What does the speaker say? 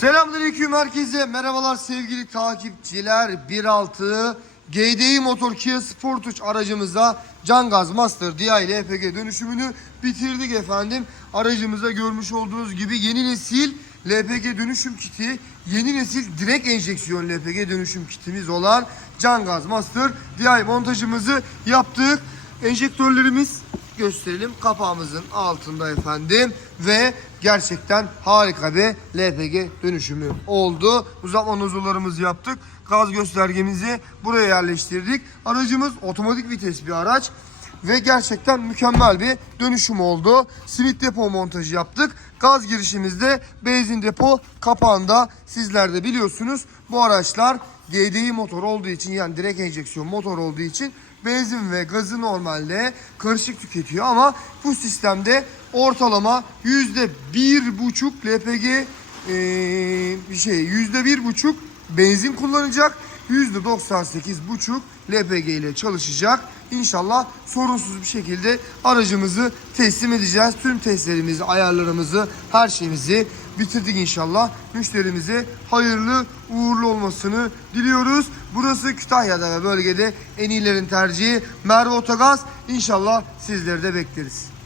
Selamünaleyküm herkese. Merhabalar sevgili takipçiler. 1.6 GDI motor Kia Sportage aracımıza Cangaz Master DI LPG dönüşümünü bitirdik efendim. Aracımızda görmüş olduğunuz gibi yeni nesil LPG dönüşüm kiti, yeni nesil direkt enjeksiyon LPG dönüşüm kitimiz olan Cangaz Master DI montajımızı yaptık. Enjektörlerimiz gösterelim. Kapağımızın altında efendim ve gerçekten harika bir LPG dönüşümü oldu. Uzatma nozullarımızı yaptık. Gaz göstergemizi buraya yerleştirdik. Aracımız otomatik vites bir araç ve gerçekten mükemmel bir dönüşüm oldu. Simit depo montajı yaptık. Gaz girişimizde benzin depo kapağında sizler de biliyorsunuz bu araçlar GDI motor olduğu için yani direkt enjeksiyon motor olduğu için benzin ve gazı normalde karışık tüketiyor. Ama bu sistemde ortalama yüzde bir buçuk LPG bir şey yüzde bir buçuk benzin kullanacak yüzde 98 buçuk LPG ile çalışacak. İnşallah sorunsuz bir şekilde aracımızı teslim edeceğiz. Tüm testlerimizi, ayarlarımızı, her şeyimizi bitirdik inşallah. Müşterimize hayırlı uğurlu olmasını diliyoruz. Burası Kütahya'da ve bölgede en iyilerin tercihi Merve Otogaz. İnşallah sizleri de bekleriz.